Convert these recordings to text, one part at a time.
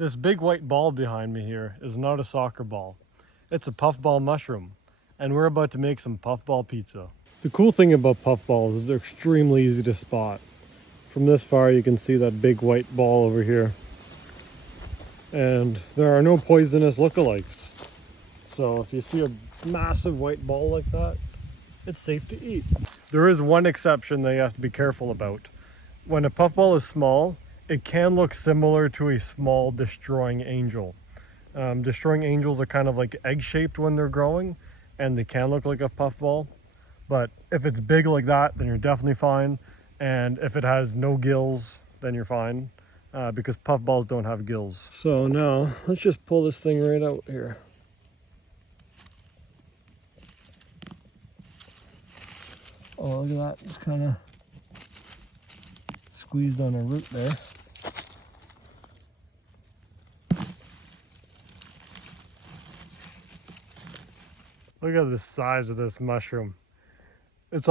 This big white ball behind me here is not a soccer ball. It's a puffball mushroom, and we're about to make some puffball pizza. The cool thing about puffballs is they're extremely easy to spot. From this far you can see that big white ball over here. And there are no poisonous lookalikes. So if you see a massive white ball like that, it's safe to eat. There is one exception that you have to be careful about. When a puffball is small, it can look similar to a small destroying angel. Destroying angels are kind of like egg-shaped when they're growing, and they can look like a puffball. But if it's big like that, then you're definitely fine. And if it has no gills, then you're fine, because puffballs don't have gills. So now, let's just pull this thing right out here. Oh, look at that, just kind of squeezed on a root there. Look at the size of this mushroom. It's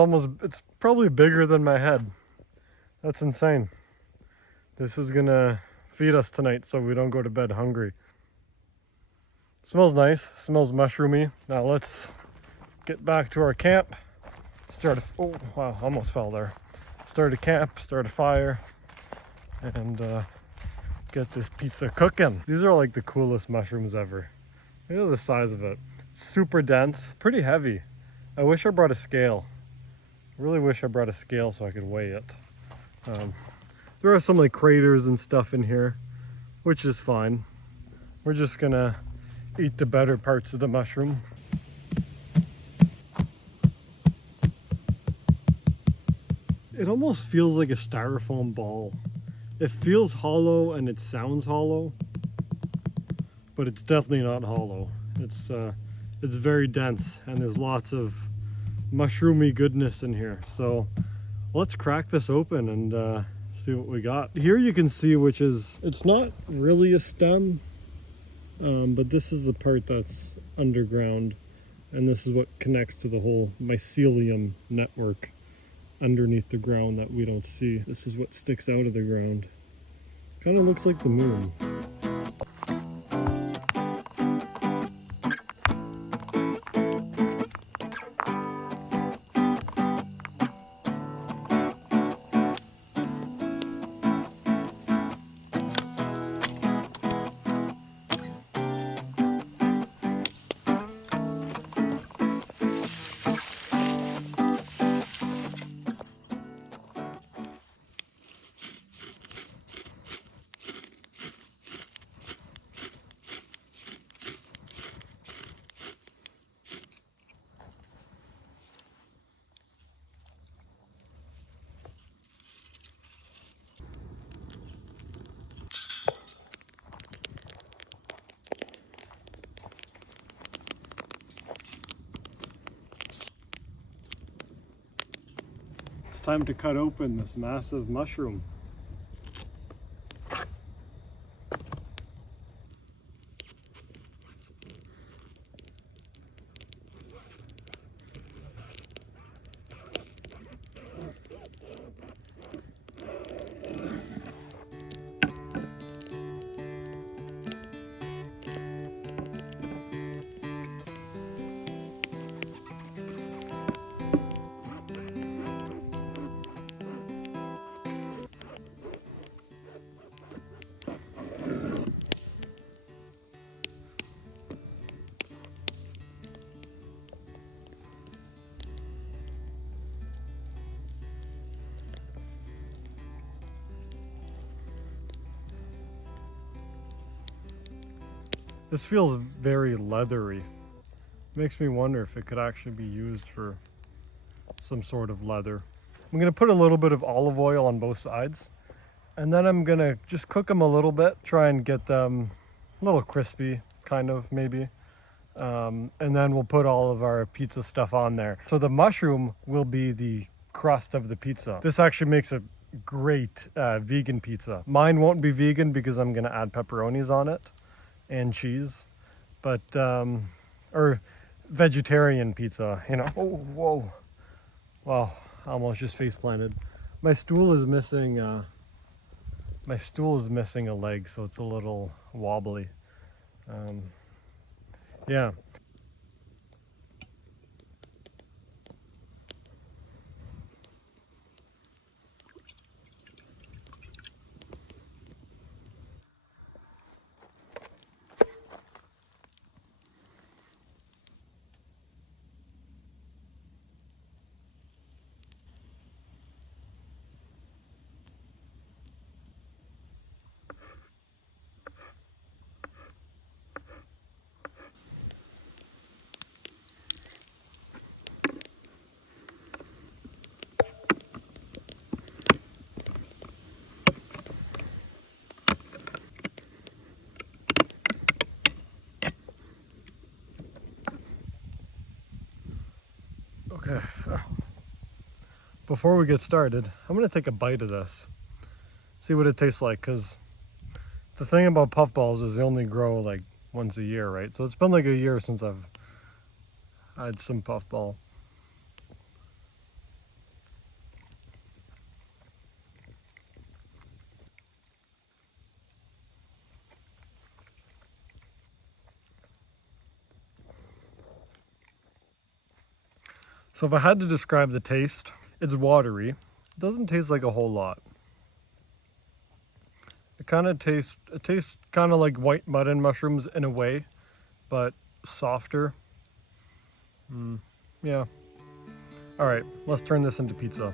probably bigger than my head. That's insane. This is gonna feed us tonight so we don't go to bed hungry. Smells nice, smells mushroomy. Now let's get back to our camp. Oh wow, almost fell there. Start a camp, start a fire, and get this pizza cooking. These are like the coolest mushrooms ever. Look at the size of it. Super dense, pretty heavy. I wish I brought a scale. Really wish I brought a scale so I could weigh it. There are some like craters and stuff in here, which is fine. We're just gonna eat the better parts of the mushroom. It almost feels like a styrofoam ball. It feels hollow and it sounds hollow, but it's definitely not hollow. It's very dense and there's lots of mushroomy goodness in here. So let's crack this open and see what we got. Here you can see, it's not really a stem, but this is the part that's underground, and this is what connects to the whole mycelium network underneath the ground that we don't see. This is what sticks out of the ground. Kind of looks like the moon. It's time to cut open this massive mushroom. This feels very leathery. Makes me wonder if it could actually be used for some sort of leather. I'm gonna put a little bit of olive oil on both sides, and then I'm gonna just cook them a little bit, try and get them a little crispy, kind of, maybe. And then we'll put all of our pizza stuff on there. So the mushroom will be the crust of the pizza. This actually makes a great vegan pizza. Mine won't be vegan because I'm gonna add pepperonis on it and cheese, but or vegetarian pizza, you know. Oh, whoa, wow, I almost just face planted. My stool is missing My stool is missing a leg, so it's a little wobbly. Yeah. Okay. Before we get started, I'm gonna take a bite of this, see what it tastes like, because the thing about puffballs is they only grow like once a year, right? So it's been like a year since I've had some puffball. So if I had to describe the taste, it's watery. It doesn't taste like a whole lot. It tastes kind of like white mutton mushrooms in a way, but softer. Yeah. All right, let's turn this into pizza.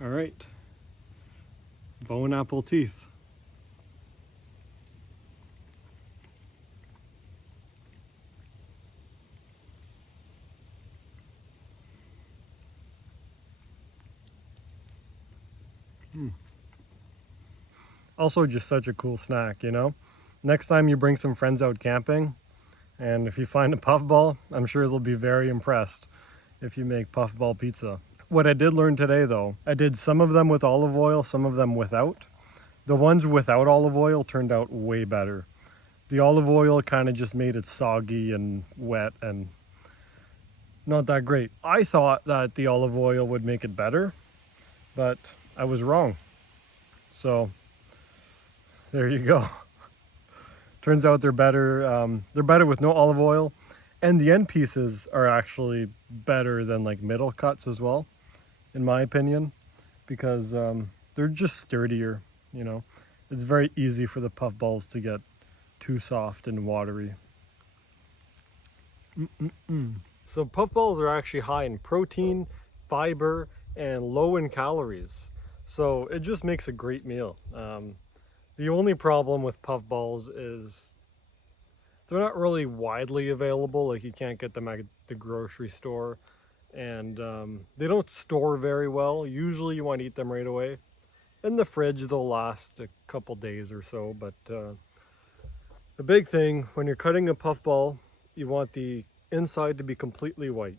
All right, bone apple teeth. Also just such a cool snack, you know? Next time you bring some friends out camping, and if you find a puffball, I'm sure they'll be very impressed if you make puffball pizza. What I did learn today though, I did some of them with olive oil, some of them without. The ones without olive oil turned out way better. The olive oil kind of just made it soggy and wet and not that great. I thought that the olive oil would make it better, but I was wrong. So there you go. Turns out they're better. They're better with no olive oil, and the end pieces are actually better than like middle cuts as well, in my opinion, because they're just sturdier. You know, it's very easy for the puff balls to get too soft and watery. So puffballs are actually high in protein, fiber, and low in calories. So it just makes a great meal. The only problem with puffballs is they're not really widely available. Like you can't get them at the grocery store, and they don't store very well. Usually you want to eat them right away. In the fridge, they'll last a couple days or so, but the big thing when you're cutting a puffball, you want the inside to be completely white.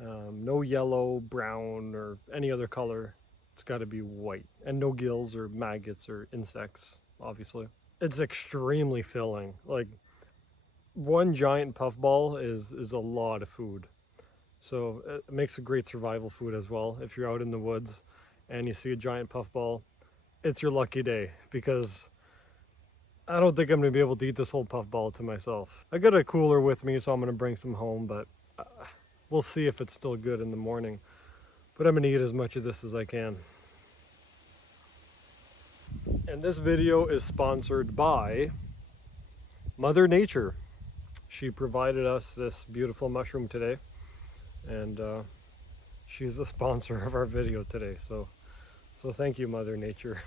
No yellow, brown, or any other color. It's got to be white. And no gills or maggots or insects, obviously. It's extremely filling. Like, one giant puffball is a lot of food. So it makes a great survival food as well. If you're out in the woods and you see a giant puffball, it's your lucky day, because I don't think I'm going to be able to eat this whole puffball to myself. I got a cooler with me, so I'm going to bring some home, but we'll see if it's still good in the morning. But I'm going to eat as much of this as I can. And this video is sponsored by Mother Nature. She provided us this beautiful mushroom today, and she's the sponsor of our video today. So thank you, Mother Nature.